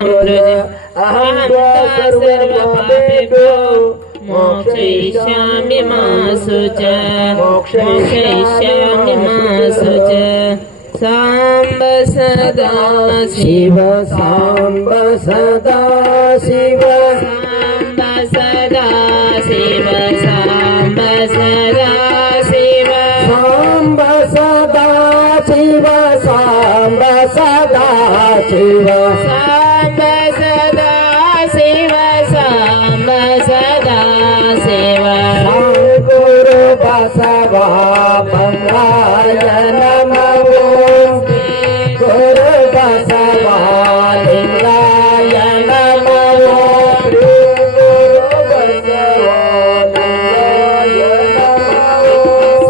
अहं त्वा सर्वपापेभ्यो मोक्षयिष्यामि मा शुच मोक्षयिष्यामि मा शुच साम्ब सदा शिव साम्ब सदा शिव वापराय नमो गुरु बसवालिंगाय नमो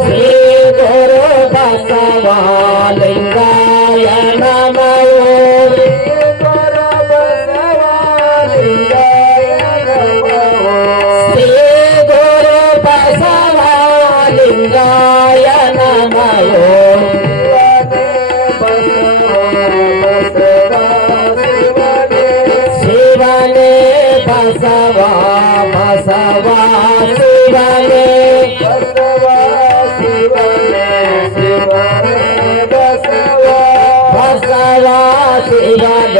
श्री गुरु बसवालिंगाय God.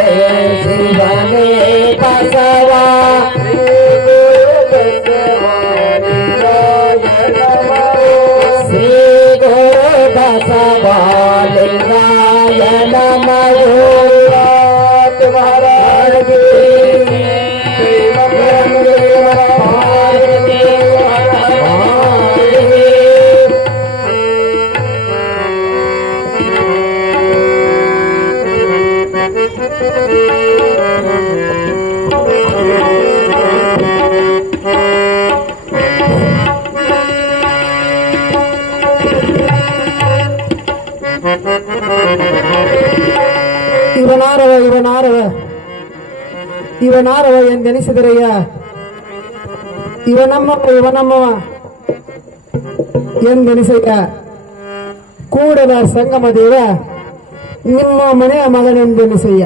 ಇವನಾರವ ಇವನಾರವ ಇವನಾರವ ಎಂದೆನಿಸಿದರಯ್ಯ ಇವನಮ್ಮವ ಇವನಮ್ಮವ ಎಂದೆನಿಸಯ್ಯ ಕೂಡಲ ಸಂಗಮ ದೇವ ನಿಮ್ಮ ಮನೆಯ ಮಗನೆಂದೆನಿಸಯ್ಯ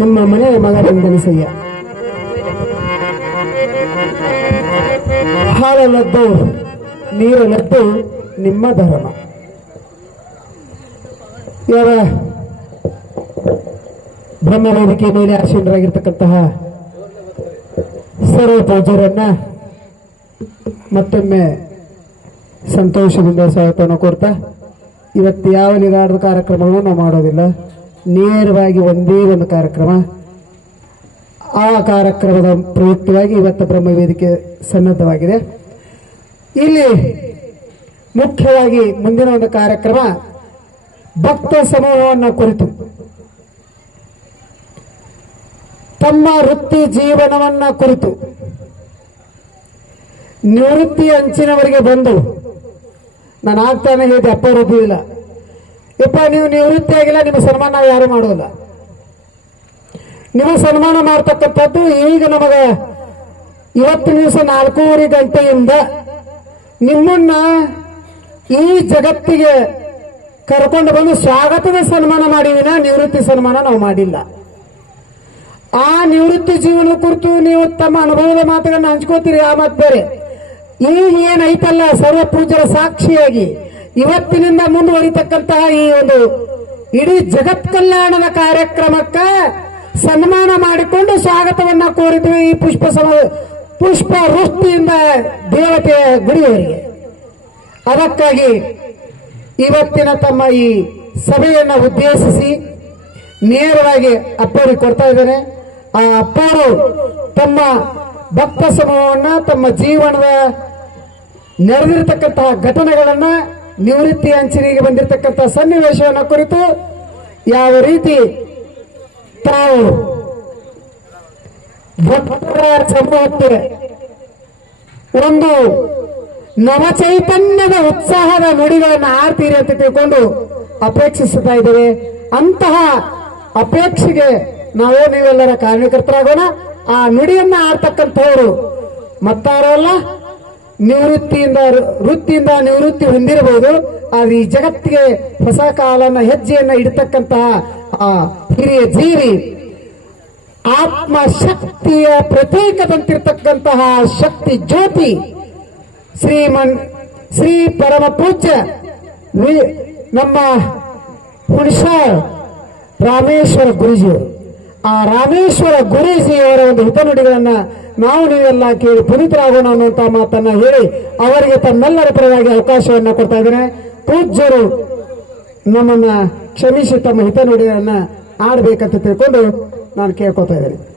ನಿಮ್ಮ ಮನೆಯ ಮಗನೆಂದೆನಿಸಯ್ಯ ಹಾಲನದ್ದು ನೀರನದ್ದು ನಿಮ್ಮ ಧರ್ಮ. ಇವರ ಬ್ರಹ್ಮ ವೇದಿಕೆ ಮೇಲೆ ಆಸೀನರಾಗಿರ್ತಕ್ಕಂತಹ ಸರ್ವ ಪೂಜ್ಯರನ್ನ ಮತ್ತೊಮ್ಮೆ ಸಂತೋಷದಿಂದ ಸ್ವಾಗತವನ್ನು ಕೋರ್ತಾ ಇವತ್ತು ಯಾವ ನಿರಾಡದ ಕಾರ್ಯಕ್ರಮವನ್ನು ನಾವು ಮಾಡೋದಿಲ್ಲ. ನೇರವಾಗಿ ಒಂದೇ ಒಂದು ಕಾರ್ಯಕ್ರಮ. ಆ ಕಾರ್ಯಕ್ರಮದ ಪ್ರಯುಕ್ತವಾಗಿ ಇವತ್ತು ಬ್ರಹ್ಮ ವೇದಿಕೆ ಸನ್ನದ್ಧವಾಗಿದೆ. ಇಲ್ಲಿ ಮುಖ್ಯವಾಗಿ ಮುಂದಿನ ಒಂದು ಕಾರ್ಯಕ್ರಮ ಭಕ್ತ ಸಮೂಹವನ್ನು ಕುರಿತು. ತಮ್ಮ ವೃತ್ತಿ ಜೀವನವನ್ನ ಕುರಿತು. ನಿವೃತ್ತಿ ಅಂಚಿನವರಿಗೆ ಬಂದು, ನಾನು ಆಗ್ತಾನೆ ಹೇಳಿದೆ, ಅಪ್ಪ ಇಲ್ಲ. ಯಪ್ಪ, ನೀವು ನಿವೃತ್ತಿ ಆಗಿಲ್ಲ ನಿಮ್ಮ ಸನ್ಮಾನ ನಾವು ಯಾರು ಮಾಡೋಲ್ಲ. ನೀವು ಸನ್ಮಾನ ಮಾಡ್ತಕ್ಕಂಥದ್ದು ಈಗ ನಮಗೆ ಇವತ್ತು ದಿವಸ ನಾಲ್ಕೂವರೆ ಗಂಟೆಯಿಂದ ನಿಮ್ಮನ್ನ ಈ ಜಗತ್ತಿಗೆ ಕರ್ಕೊಂಡು ಬಂದು ಸ್ವಾಗತದ ಸನ್ಮಾನ ಮಾಡಿದಿನ ನಿವೃತ್ತಿ ಸನ್ಮಾನ ನಾವು ಮಾಡಿಲ್ಲ. ಆ ನಿವೃತ್ತಿ ಜೀವನ ಕುರಿತು ನೀವು ತಮ್ಮ ಅನುಭವದ ಮಾತುಗಳನ್ನ ಹಂಚ್ಕೋತೀರಿ, ಆ ಮಾತು ಬೇರೆ. ಈಗ ಏನೈತಲ್ಲ ಸರ್ವ ಪೂಜರ ಸಾಕ್ಷಿಯಾಗಿ ಇವತ್ತಿನಿಂದ ಮುಂದುವರಿತಕ್ಕಂತಹ ಈ ಒಂದು ಇಡೀ ಜಗತ್ ಕಲ್ಯಾಣದ ಕಾರ್ಯಕ್ರಮಕ್ಕೆ ಸನ್ಮಾನ ಮಾಡಿಕೊಂಡು ಸ್ವಾಗತವನ್ನ ಕೋರಿದ್ವಿ ಈ ಪುಷ್ಪ ಸಮ, ಪುಷ್ಪ ವೃಷ್ಟಿಯಿಂದ ದೇವತೆಯ ಗುಡಿಯವರಿಗೆ. ಅದಕ್ಕಾಗಿ ಇವತ್ತಿನ ತಮ್ಮ ಈ ಸಭೆಯನ್ನ ಉದ್ದೇಶಿಸಿ ನೇರವಾಗಿ ಅಪ್ಪರಿಗೆ ಕೊಡ್ತಾ ಇದ್ದಾರೆ ಆ ಅಪ್ಪಾರು ತಮ್ಮ ಭಕ್ತ ಸಮೂಹವನ್ನ ತಮ್ಮ ಜೀವನದ ನೆರೆದಿರತಕ್ಕಂತಹ ಘಟನೆಗಳನ್ನ ನಿವೃತ್ತಿ ಅಂಚನಿಗೆ ಬಂದಿರತಕ್ಕಂತಹ ಸನ್ನಿವೇಶವನ್ನು ಕುರಿತು ಯಾವ ರೀತಿ ತಾವು ಭಕ್ತರ ಸಮೂಹಕ್ಕೆ ಒಂದು ನವಚೈತನ್ಯದ ಉತ್ಸಾಹದ ನುಡಿಗಳನ್ನು ಆಡ್ತೀರಿ ಅಂತ ತಿಳ್ಕೊಂಡು ಅಪೇಕ್ಷಿಸುತ್ತಾ ಇದ್ದೇವೆ. ಅಂತಹ ಅಪೇಕ್ಷೆಗೆ ನಾವು ನೀವೆಲ್ಲರ ಕಾರಣಕರ್ತರಾಗೋಣ ಆ ನುಡಿಯನ್ನ ಆಡ್ತಕ್ಕಂಥವ್ರು ಮತ್ತಾರೋ ಅಲ್ಲ ನಿವೃತ್ತಿಯಿಂದ ವೃತ್ತಿಯಿಂದ ನಿವೃತ್ತಿ ಹೊಂದಿರಬಹುದು, ಆದ್ರೆ ಈ ಜಗತ್ತಿಗೆ ಹೊಸ ಕಾಲನ ಹೆಜ್ಜೆಯನ್ನ ಇಡತಕ್ಕಂತಹ, ಆ, ಹಿರಿಯ ಜೀವಿ ಆತ್ಮ ಶಕ್ತಿಯ ಪ್ರತೀಕದಂತಿರ್ತಕ್ಕಂತಹ ಶಕ್ತಿ ಜ್ಯೋತಿ, ಶ್ರೀಮನ್, ಶ್ರೀ ಪರಮ ಪೂಜ್ಯ ನಮ್ಮ ಹುಣಸಾಳ್ ರಾಮೇಶ್ವರ ಗುರುಜಿಯವರು. ಆ ರಾಮೇಶ್ವರ ಗುರೂಜಿಯವರ ಒಂದು ಹಿತನುಡಿಗಳನ್ನ ನಾವು ನೀವೆಲ್ಲ ಕೇಳಿ ಪುನೀತರಾಗೋಣ ಅನ್ನುವಂತ ಮಾತನ್ನ ಹೇಳಿ ಅವರಿಗೆ ತನ್ನೆಲ್ಲರ ಪರವಾಗಿ ಅವಕಾಶವನ್ನ ಕೊಡ್ತಾ ಇದ್ದೇನೆ. ಪೂಜ್ಯರು ನಮ್ಮನ್ನ ಕ್ಷಮಿಸಿ ತಮ್ಮ ಹಿತನುಡಿಗಳನ್ನ ಆಡ್ಬೇಕಂತ ತಿಳ್ಕೊಂಡು ನಾನು ಕೇಳ್ಕೊತಾ ಇದ್ದೇನೆ.